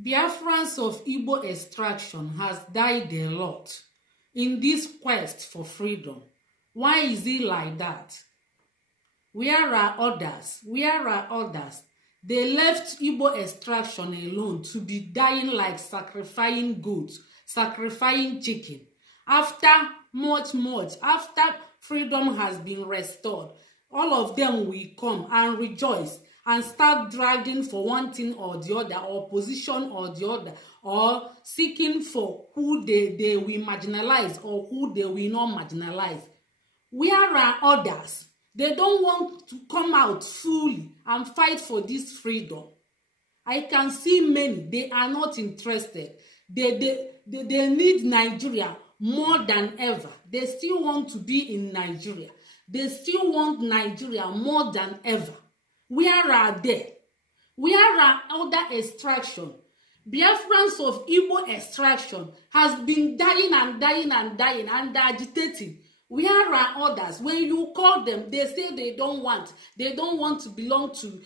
Biafrans of Igbo extraction has died a lot in this quest for freedom. Why is it like that? Where are others? Where are others? They left Igbo extraction alone to be dying like sacrificing goats, sacrificing chicken. After after freedom has been restored, all of them will come and rejoice and start dragging for one thing or the other, or position or the other, or seeking for who they will marginalize or who they will not marginalize. Where are others? They don't want to come out fully and fight for this freedom. I can see many, they are not interested. They need Nigeria more than ever. They still want to be in Nigeria. They still want Nigeria more than ever. Where are they? Where are other extraction? Biafrans of Igbo extraction has been dying and agitating. Where are others? When you call them, they say they don't want to belong to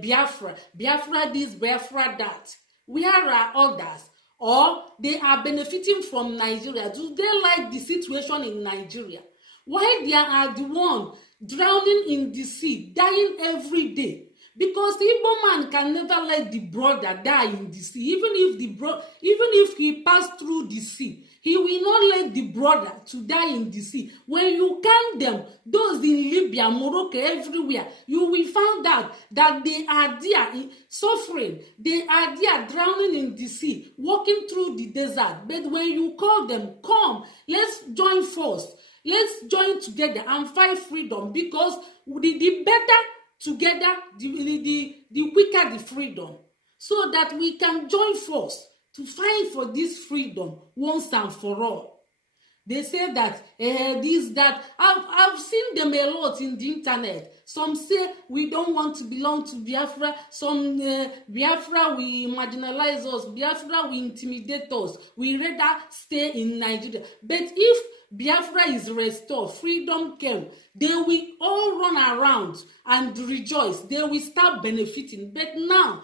Biafra. Biafra this, Biafra that. Where are others? Or they are benefiting from Nigeria. Do they like the situation in Nigeria? Why they are the one drowning in the sea, dying every day? Because the Igbo man can never let the brother die in the sea. Even if he passed through the sea, he will not let the brother to die in the sea. When you count them, those in Libya, Morocco, everywhere, you will find out that they are there suffering. They are there drowning in the sea, walking through the desert. But when you call them, come, let's join force. Let's join together and fight freedom, because the better together, the quicker the freedom. So that we can join force to fight for this freedom once and for all. They say that that. I've seen them a lot in the internet. Some say we don't want to belong to Biafra. Some Biafra will marginalize us. Biafra will intimidate us. We rather stay in Nigeria. But if Biafra is restored, freedom came, they will all run around and rejoice. They will start benefiting. But now,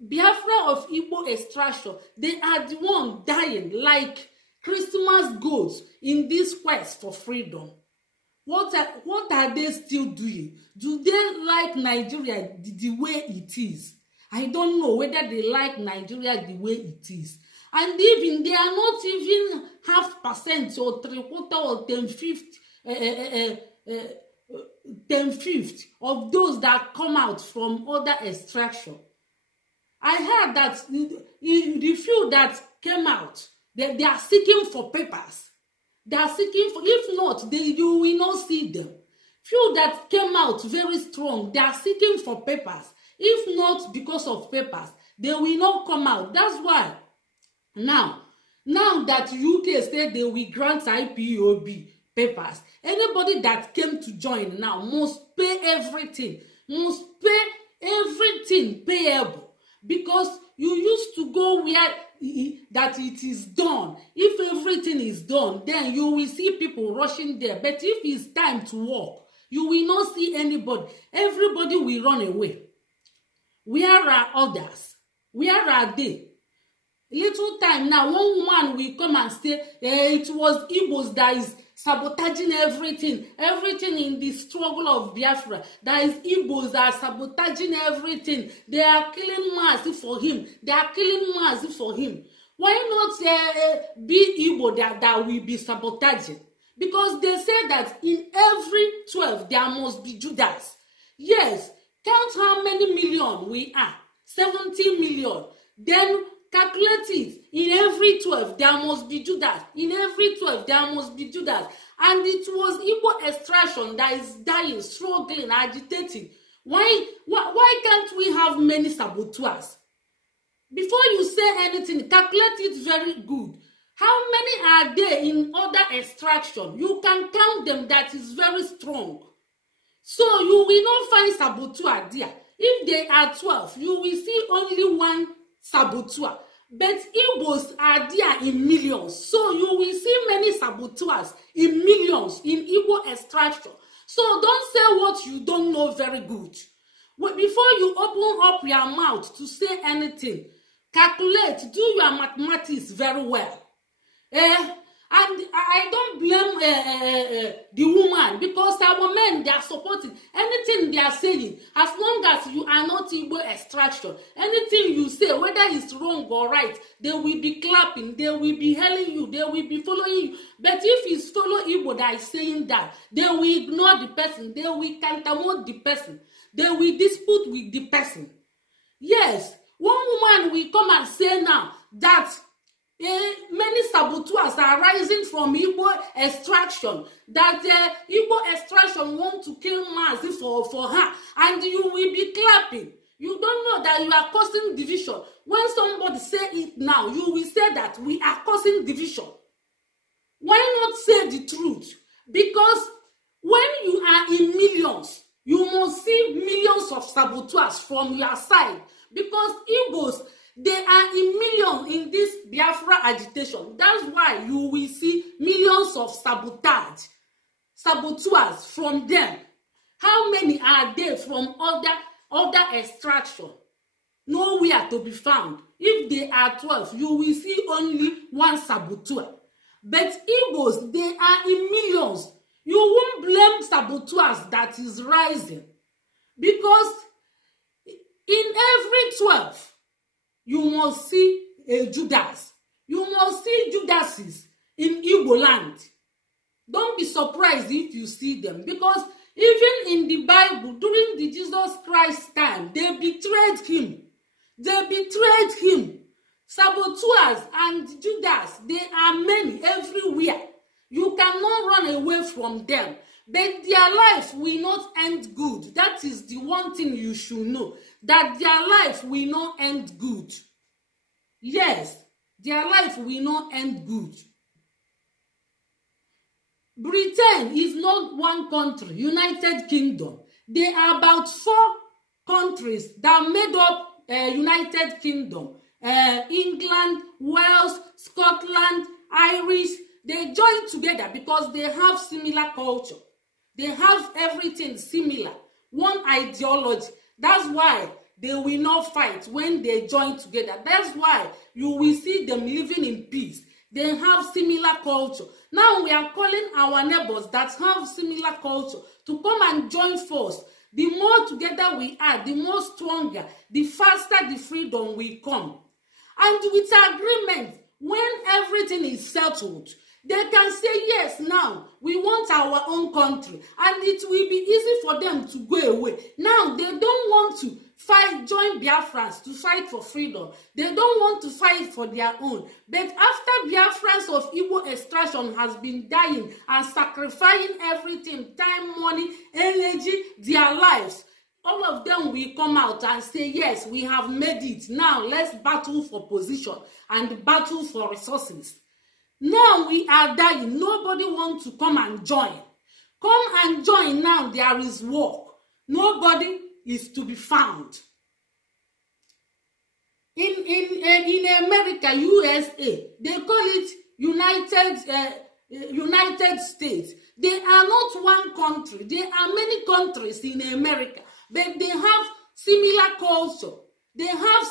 Biafra of Igbo extraction, they are the one dying like Christmas goats in this quest for freedom. What are they still doing? Do they like Nigeria the way it is? I don't know whether they like Nigeria the way it is. And even they are not even 0.5% or 3/4 or 10/5 of those that come out from other extraction. I heard that the few that came out, they are seeking for papers. They are seeking for, if not, you will not see them. Few that came out very strong, they are seeking for papers. If not because of papers, they will not come out. That's why now that UK said they will grant IPOB papers, anybody that came to join now must pay everything, payable. Because you used to go where that it is done. If everything is done, then you will see people rushing there. But if it's time to walk, you will not see anybody. Everybody will run away. Where are others? Where are they? Little time now, one woman will come and say, it was Igbos that is sabotaging everything in the struggle of Biafra. That is Igbos that are sabotaging everything. They are killing mass for him. Why not be Igbo that will be sabotaging? Because they say that in every 12 there must be Judas. Yes, count how many million we are. 70 million. Then calculate it. In every 12 there must be Judas. And it was Igbo extraction that is dying, struggling, agitating. Why can't we have many saboteurs? Before you say anything, calculate it very good. How many are there in other extraction? You can count them. That is very strong. So you will not find saboteur there. If they are 12, you will see only one saboteur. But Igbos are there in millions. So you will see many saboteurs in millions in Igbo extraction. So don't say what you don't know very good. Before you open up your mouth to say anything, Calculate, do your mathematics very well. And I don't blame the woman, because our men, they are supporting anything they are saying. As long as you are not Igbo extraction, anything you say, whether it's wrong or right, they will be clapping, they will be hailing you, they will be following you. But if it's follow Igbo that is saying that, they will ignore the person, they will countermand the person, they will dispute with the person. Yes, one woman will come and say now that many saboteurs are rising from Igbo extraction, that Igbo extraction want to kill Mazi for her, and you will be clapping. You don't know that you are causing division. When somebody say it now, you will say that we are causing division. Why not say the truth? Because when you are in millions, you must see millions of saboteurs from your side, because Igbos, they are in millions in this Biafra agitation. That's why you will see millions of saboteurs from them. How many are there from other extraction? Nowhere to be found. If they are 12, you will see only one saboteur. But Igbos, they are in millions. You won't blame saboteurs that is rising, because in every 12, you must see a Judas. You must see Judases in Igbo land. Don't be surprised if you see them, because even in the Bible, during the Jesus Christ time, they betrayed him. They betrayed him. Saboteurs and Judas, they are many everywhere. You cannot run away from them. But their life will not end good. That is the one thing you should know. That their life will not end good. Yes, their life will not end good. Britain is not one country, United Kingdom. There are about 4 countries that made up United Kingdom. England, Wales, Scotland, Irish. They join together because they have similar culture. They have everything similar, one ideology. That's why they will not fight when they join together. That's why you will see them living in peace. They have similar culture. Now we are calling our neighbors that have similar culture to come and join force. The more together we are, the more stronger, the faster the freedom will come. And with agreement, when everything is settled, they can say, yes, now we want our own country, and it will be easy for them to go away. Now they don't want to join Biafrans to fight for freedom. They don't want to fight for their own. But after Biafrans of Igbo extraction has been dying and sacrificing everything, time, money, energy, their lives, all of them will come out and say, yes, we have made it. Now let's battle for position and battle for resources. Now we are dying. Nobody wants to come and join. Come and join now. There is work. Nobody is to be found. In America, USA, they call it United States. They are not one country. There are many countries in America, but they have similar culture. They have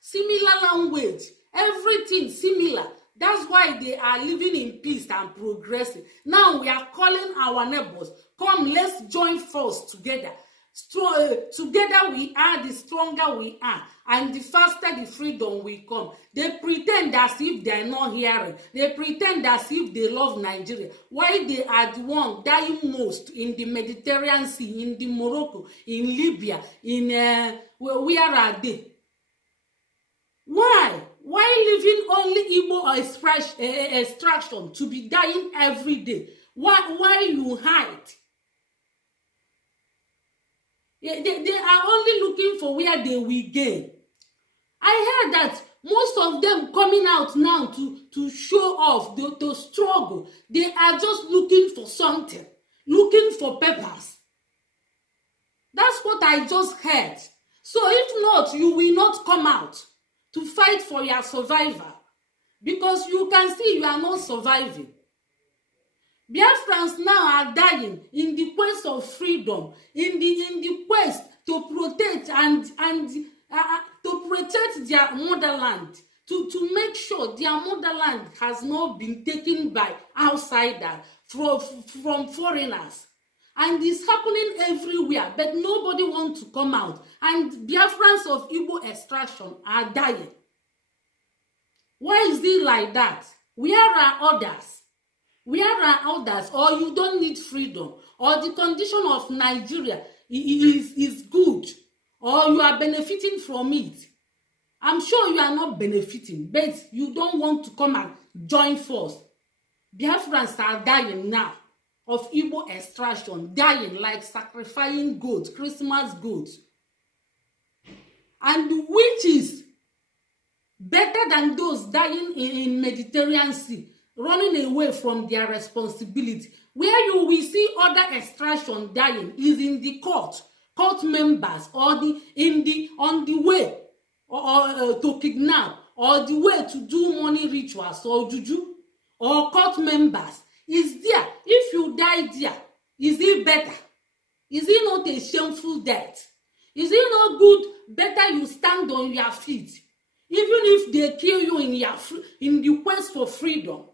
similar language. Everything similar. That's why they are living in peace and progressing. Now we are calling our neighbors, come, let's join force together. Together we are, the stronger we are, and the faster the freedom will come. They pretend as if they are not hearing. They pretend as if they love Nigeria. Why they are the one dying most in the Mediterranean Sea, in the Morocco, in Libya, where are they? Why? Why living only Igbo extraction to be dying every day? Why you hide? They are only looking for where they will gain. I heard that most of them coming out now to show off, to struggle. They are just looking for something, looking for papers. That's what I just heard. So if not, you will not come out to fight for your survival, because you can see you are not surviving. Biafrans now are dying in the quest of freedom, in the quest to protect and to protect their motherland, to make sure their motherland has not been taken by outsiders, from foreigners. And it's happening everywhere, but nobody wants to come out. And Biafrans of Igbo extraction are dying. Why is it like that? Where are others? Where are others? Or you don't need freedom, or the condition of Nigeria is good, or you are benefiting from it. I'm sure you are not benefiting, but you don't want to come and join force. Biafrans are dying now of Igbo extraction, dying like sacrificing goats, Christmas goats. And which is better than those dying in Mediterranean Sea, running away from their responsibility. Where you will see other extraction dying is in the court members, or on the way or to kidnap, or the way to do money rituals or juju, or court members is there. If you die there, is it better? Is it not a shameful death? Is it not good? Better you stand on your feet, even if they kill you in the quest for freedom.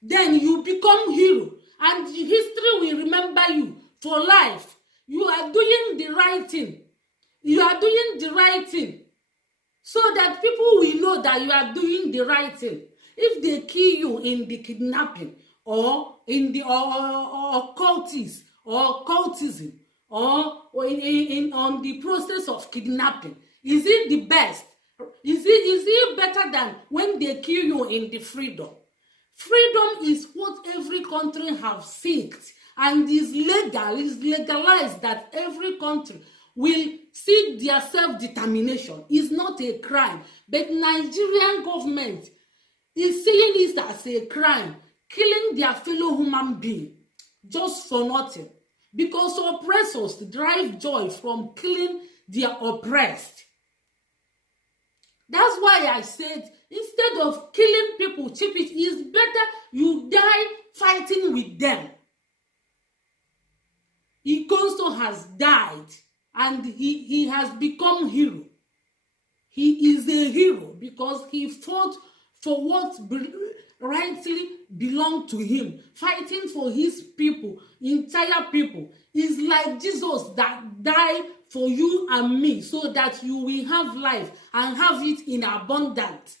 Then you become hero, and history will remember you for life. You are doing the right thing. You are doing the right thing, so that people will know that you are doing the right thing. If they kill you in the kidnapping, or in the cultism, or on the process of kidnapping, is it the best? Is it better than when they kill you in the freedom? Freedom is what every country have seeked, and is legalized that every country will seek their self-determination. Is not a crime, but Nigerian government is seeing it as a crime, killing their fellow human being just for nothing, because oppressors derive joy from killing their oppressed. That's why I said, instead of killing people, it is better you die fighting with them. Ikonso has died, and he has become hero. He is a hero because he fought for what rightly belonged to him, fighting for his people, entire people. Is like Jesus that died for you and me, so that you will have life and have it in abundance.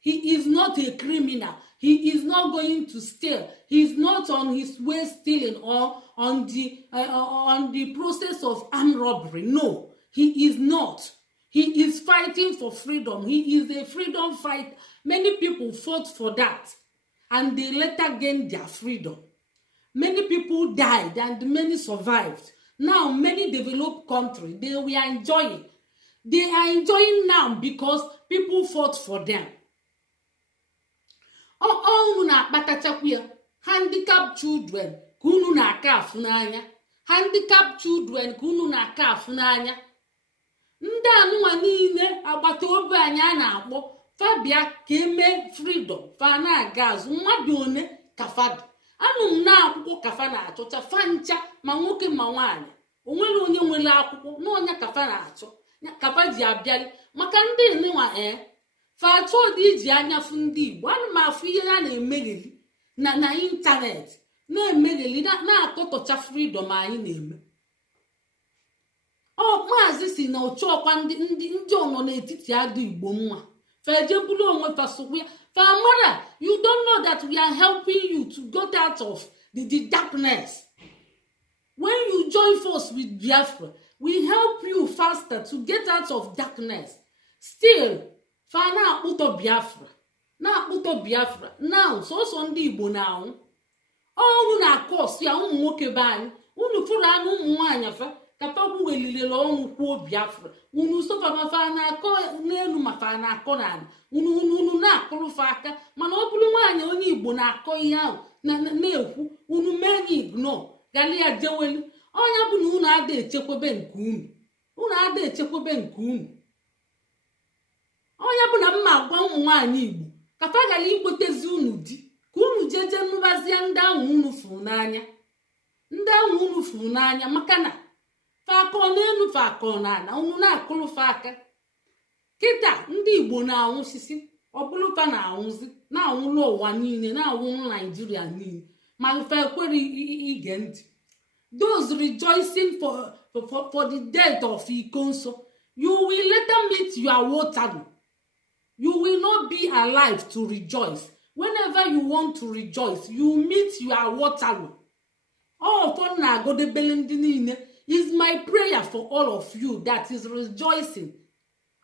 He is not a criminal. He is not going to steal. He is not on his way stealing, or on the process of armed robbery. No, he is not. He is fighting for freedom. He is a freedom fighter. Many people fought for that, and they later gained their freedom. Many people died, and many survived. Now, many developed countries, they were enjoying. They are enjoying now because people fought for them. Unu na-akpatachakwu ya. Handicapped children ka unu na-aka afụ n'anya. Handicapped children ka unu na-aka afụ n'anya. Ndị anụnwa niile agbata obi anyị a na-akpọ fabia ka eme freedom fa na-aga azụ. Mmadụ one ka fadụ. Anụ m na-akwụkwọ kafa na-achọcha fa ncha, ma nwoke ma nwaanyị. Onwere onye nwere akwụkwọ na onye kafa na-achọ, kafa ji abịarị maka ndị nwa fa achọ dị iji anya fụ ndị Igbo. Ana m afụ ihe a na-emegheli na ịntanetị, na-emegheli na-akọtọcha freedom anyị na-eme. Maazị si na ọchọkwa ndị ọnọ n'etiti adụ Igbo mma, fa ejebulu onwe fa sokwa ya. Famara, you don't know that we are helping you to get out of the darkness. When you join force with Biafra, we help you faster to get out of darkness. Still, na akpụtọ Biafra. Now, so ndị Igbo na anwụ. Unu na-akọsụ ya ụmụ nwoke be anyị. Unu fụrụ anụ ụmụ nwaanyị fa kapagbu welilele ọnwụ kwuo Biafra. Unu sofa ma fa na-akọ n'elu, ma fa na-akọ n'ala. Unu na-akụrụ fa aka, mana ọ bụrụ nwaanyị onye Igbo na-akọ ihe ahụ na-ekwu, unu mee ya ignore, gali ya jewelu. Ọnya bụ na unu ada echekwebe nke unu. Ọnya bụ na mma gwa ụmụ nwaanyị Igbo kafa gali ikwetezi unu di, ka unu jeje nụbazie ndị ahụ unu fụrụ n'anya. Maka na fakọ n'elu fakọ n'ala unu na-akụlụfa aka kịta ndị Igbo na-anwụsisi ọbụlụfa na-anwụlụ ụwa niile na-anwụlụ Naijiria niile ma fe ekwere ige ntị. Those rejoicing for the death of Ikonso, you will later meet your Waterloo. You will not be alive to rejoice. Whenever you want to rejoice, you meet your Waterloo. All for Nagodebele ndị niile is my prayer for all of you that is rejoicing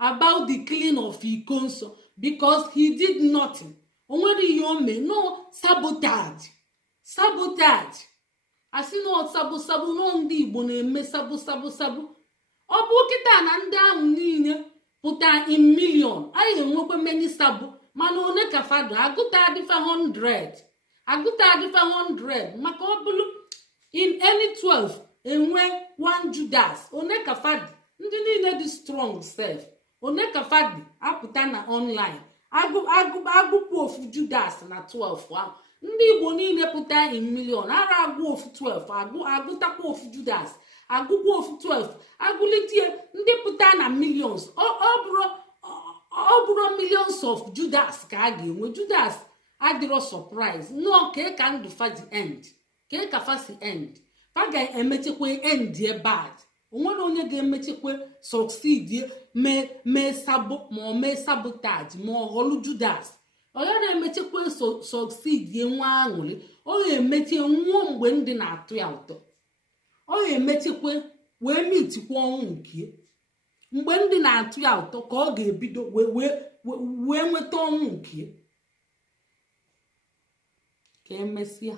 about the killing of Ikonso, because he did nothing. Onwere ihe o mee, no sabotage. Asị na sabu no ndị Igbo na-eme sabu. Ọ bụ kịta na ndị ahụ niile pụta in million, anyị enwekwa many sabu, mana one ka fado agụta adịfa 100 maka ọ bụrụ in any 12 enwe one Judas, one ka fado ndị niile dị strong self, one ka fado apụta na online agụpụ ofu Judas na 12 ahụ. Ndị Igbo niile pụta in million ara agụ ofu 12 agụtakwa ofu Judas agụkwa ofu 12 agụlitie ndị pụta na millions. Ọ bụrụ millions of Judas ka a ga-enwe. Judas adịrọ surprise no ka ndụ fazi end ka fasi end fa ga-emechekwa end bad. Onwere onye ga-emechekwa succeed mee sabo ma ọ mee sabotage ma ọ ghọlụ Judas. Ọ ya na-emechekwa succeed nwa aṅụrị, ọ ga-emeche nwụọ mgbe ndị na-atụ ya ụtọ, ọ ga-emechekwa wee mitikwa ọnwụ nke mgbe ndị na-atụ ya ụtọ ka ọ ga-ebido wee nweta ọnwụ nke ka emesịa.